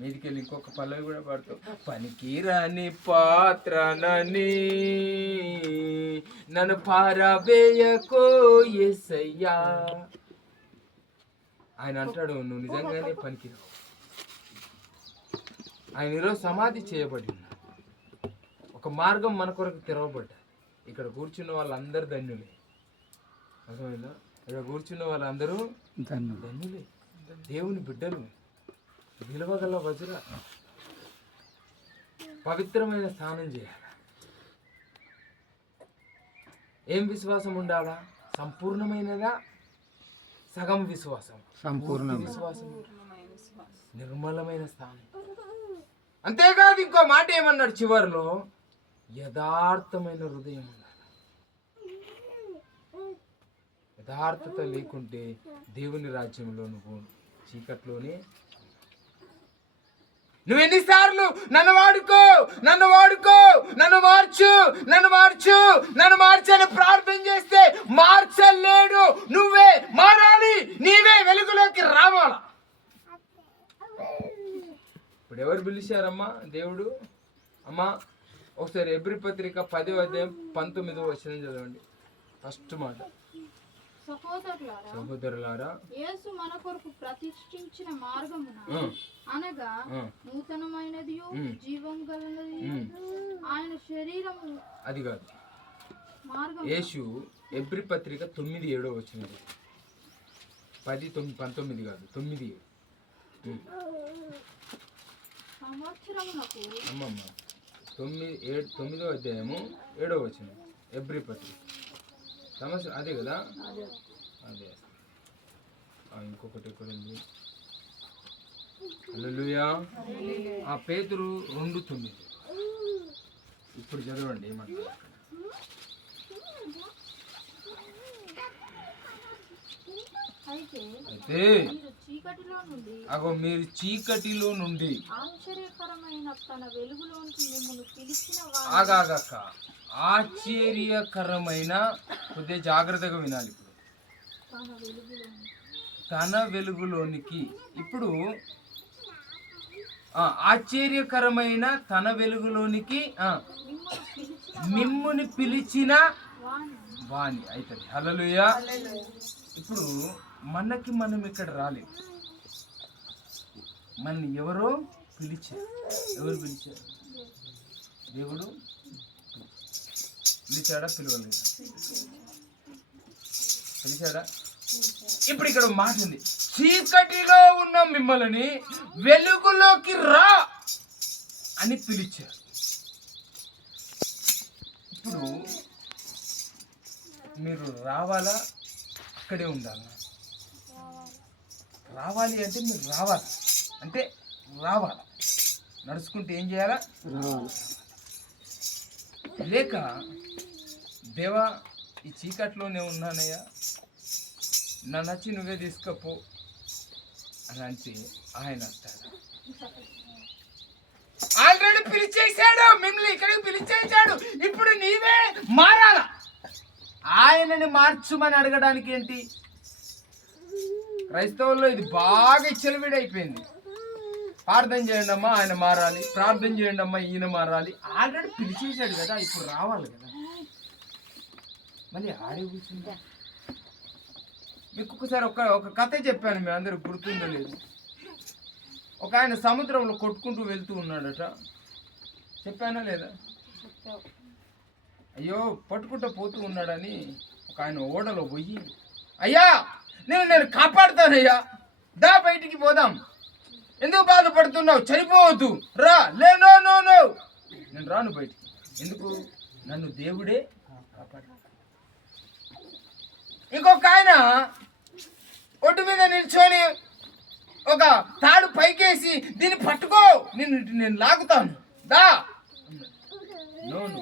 మీదికెళ్ళి ఇంకొక పల్లవి కూడా పాడుతావు. పనికిరాని పాత్రనని నన్ను పారవేయకో యేసయ్యా. ఆయన అంటాడు నువ్వు నిజంగానే పనికిరావు. ఆయన ఈరోజు సమాధి చేయబడి ఉన్నాడు. ఒక మార్గం మన కొరకు తెరవబడ్డాడు. ఇక్కడ కూర్చున్న వాళ్ళందరూ ధన్యులే. అర్థమైందా? ఇక్కడ కూర్చున్న వాళ్ళందరూ ధన్యులే, దేవుని బిడ్డలు, విలువగల వజ్ర, పవిత్రమైన స్నానం చేయాలి. ఏం విశ్వాసం ఉండాలా? సంపూర్ణమైనదా? సగం విశ్వాసం? సంపూర్ణ విశ్వాసం, నిర్మలమైన స్థానం. అంతేకాదు ఇంకో మాట ఏమన్నాడు చివరిలో, యథార్థమైన హృదయం ఉండాలి. యథార్థత లేకుంటే దేవుని రాజ్యంలో నువ్వు చీకట్లోనే. నువ్వు ఎన్నిసార్లు నన్ను వాడుకో, నన్ను వాడుకో, నన్ను మార్చు, నన్ను మార్చు, నన్ను మార్చని ప్రార్థన చేస్తే మార్చలేడు. నువ్వే మారాలి, నీవే వెలుగులోకి రావాలా. ఇప్పుడు ఎవరు పిలిచారమ్మా దేవుడు? అమ్మా ఒకసారి ఎబ్రీ పత్రిక 10వ అధ్యాయం 19వ వచనం చదవండి. ఫస్ట్ మాట, సహోదరులారా యేసు మన కొరకు ప్రతిష్ఠించిన మార్గమున అనగా నూతనమైనది జీవం గలది ఆయన శరీరము. అది కాదు, యేసు ఎబ్రీ పత్రిక 9:7 వచనం. 10:19 కాదు, 9:7. సంవత్సరమునకు అమ్మమ్మ 9వ అధ్యాయము 7వ వచనం ఎబ్రీ పత్రిక. సమస్య అదే కదా, అదే. ఇంకొకటి ఎక్కడ ఉంది? హల్లెలూయా. ఆ పేతురు 2:9. ఇప్పుడు చదవండి ఏమంటారు. అయితే అగో మీరు చీకటిలో నుండి ఆశ్చర్యకరమైన తన వెలుగులోనికి మిమ్మల్ని పిలిచిన ఆగాక ఆశ్చర్యకరమైన, కొద్దిగా జాగ్రత్తగా వినాలి. ఇప్పుడు తన వెలుగులోనికి, ఇప్పుడు ఆశ్చర్యకరమైన తన వెలుగులోనికి మిమ్ముని పిలిచిన వాణి అవుతుంది. హల్లెలూయా. ఇప్పుడు మనకి మనం ఇక్కడ రాలేదు, మన ఎవరో పిలిచారు. ఎవరు పిలిచారు? దేవుడు పిలిచాడా? పిలవలేదా? పిలిచాడా? ఇప్పుడు ఇక్కడ మాట ఉంది, చీకటిలో ఉన్న మిమ్మల్ని వెలుగులోకి రా అని పిలిచారు. ఇప్పుడు మీరు రావాలా, అక్కడే ఉండాలా? రావాలి అంటే మీరు రావాలి, అంటే రావాలా. నడుచుకుంటే ఏం చేయాలా? లేక దేవా ఈ చీకట్లోనే ఉన్నానయ్యా, నా నచ్చి నువ్వే తీసుకపో అని అంటే ఆయన వస్తాడు. ఆల్రెడీ పిలిచేసాడు మిమ్మల్ని, ఇక్కడికి పిలిచేసాడు. ఇప్పుడు నీవే మారాలా. ఆయనని మార్చుమని అడగడానికి ఏంటి? క్రైస్తవుల్లో ఇది బాగా ఇచ్చలవిడైపోయింది. ప్రార్థన చేయండి అమ్మా ఆయన మారాలి, ప్రార్థన చేయండి అమ్మా ఈయన మారాలి. ఆల్రెడీ పిలిచేసాడు కదా, ఇప్పుడు రావాలి కదా. మళ్ళీ ఆడే కూర్చుందా? మీకు ఒకసారి ఒక కథ చెప్పాను, మీ అందరూ గుర్తుందో లేదు. ఒక ఆయన సముద్రంలో కొట్టుకుంటూ వెళ్తూ ఉన్నాడట. చెప్పానా లేదా? అయ్యో పట్టుకుంటూ పోతూ ఉన్నాడని ఒక ఆయన ఓడలో పోయి, అయ్యా నేను కాపాడుతానయ్యా, దా బయటికి పోదాం, ఎందుకు బాధపడుతున్నావు, చనిపోవద్దు, రా. లే, నో నో నో, నేను రాను బయటికి. ఎందుకు? నన్ను దేవుడే కాపాడు. ఇంకొక ఆయన ఒడ్డు మీద నిల్చొని ఒక తాడు పైకేసి, దీన్ని పట్టుకో, నేను లాగుతాను, దా. నోను,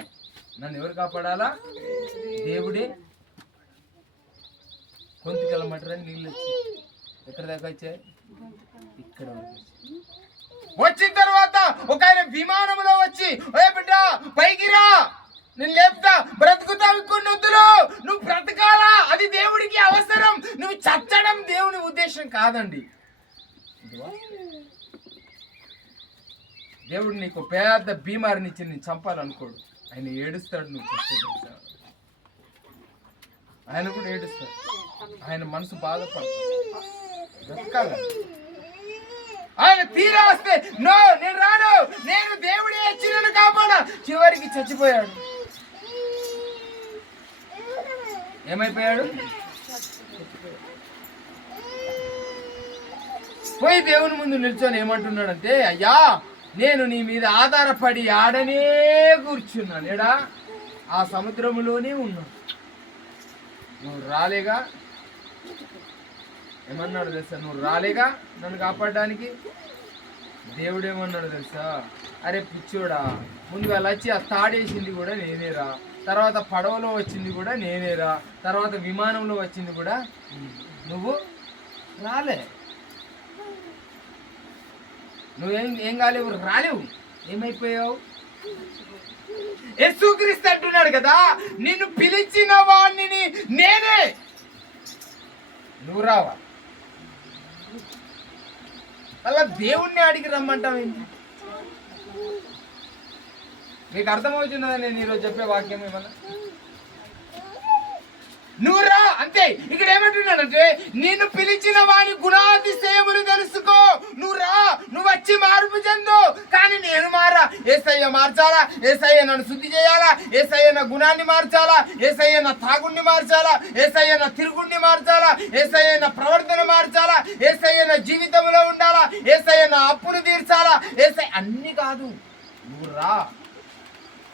నన్ను ఎవరు కాపాడాలా? దేవుడే. కొంతకెళ్ళమంటారని నీళ్ళు వచ్చి ఎక్కడ దాకా వచ్చాయి? ఇక్కడ వచ్చిన తర్వాత ఒక ఆయన విమానంలో వచ్చి, ఓ బిడ్డ పైకి రా, నేను లేపుతా, బ్రతుకుతావు కొన్ని వద్దులు, నువ్వు బ్రతకాలా, అది దేవుడికి అవసరం, నువ్వు చచ్చడం దేవుని ఉద్దేశం కాదండి. దేవుడు నీకు పెద్ద బీమారినిచ్చి నేను చంపాలనుకోడు. ఆయన ఏడుస్తాడు నువ్వు చేస్తే తెలుసా. ఆయన కూడా ఏడుస్తాడు. ఆయన మనసు బాధపడతాడు. బ్రతకాల ఆయన తీరా వస్తే నో నేను రాను, నేను దేవుడే వచ్చి నన్ను కాపాడా. చివరికి చచ్చిపోయాడు. ఏమైపోయాడు? పోయి దేవుని ముందు నిల్చొని ఏమంటున్నాడంటే, అయ్యా నేను నీ మీద ఆధారపడి ఆడనే కూర్చున్నాను, ఏడా ఆ సముద్రంలోనే ఉన్నాను, నువ్వు రాలేగా. ఏమన్నాడు తెలుసా? నువ్వు రాలేగా నన్ను కాపాడడానికి. దేవుడు ఏమన్నాడు తెలుసా? అరే పిచ్చోడా, ముందుగా వచ్చి ఆ తాడేసింది కూడా నేనేరా, తర్వాత పడవలో వచ్చింది కూడా నేనేరా, తర్వాత విమానంలో వచ్చింది కూడా నువ్వు రాలే. నువ్వేం కాలేవు, రాలేవు. ఏమైపోయావు? యేసుక్రీస్తు అంటున్నాడు కదా, నిన్ను పిలిచిన వాణ్ణి నేనే, నువ్వు రావా? అలా దేవుణ్ణి అడిగి రమ్మంటావేంటి? మీకు అర్థమవుతున్నదా నేను ఈరోజు చెప్పే వాక్యం ఏమన్నా? నువ్వు రా అంతే. ఇక్కడ ఏమంటున్నాడంటే, నిన్ను పిలిచిన వాని గుణాతిశయములు తెలుసుకో, నువ్వు రా, నువ్వు వచ్చి మార్పు చెందు. కానీ నేను మారా, యేసయ్య మార్చాలా, యేసయ్య నన్ను శుద్ధి చేయాలా, యేసయ్య నా గుణాన్ని మార్చాలా, యేసయ్య నా తాగుణ్ణి మార్చాలా, యేసయ్య నా తిరుగుణ్ణి మార్చాలా, యేసయ్య నా ప్రవర్తన మార్చాలా, యేసయ్య నా జీవితంలో ఉండాలా, యేసయ్య నా అప్పును తీర్చాలా, యేసయ్య అన్ని కాదు, నువ్వు రా.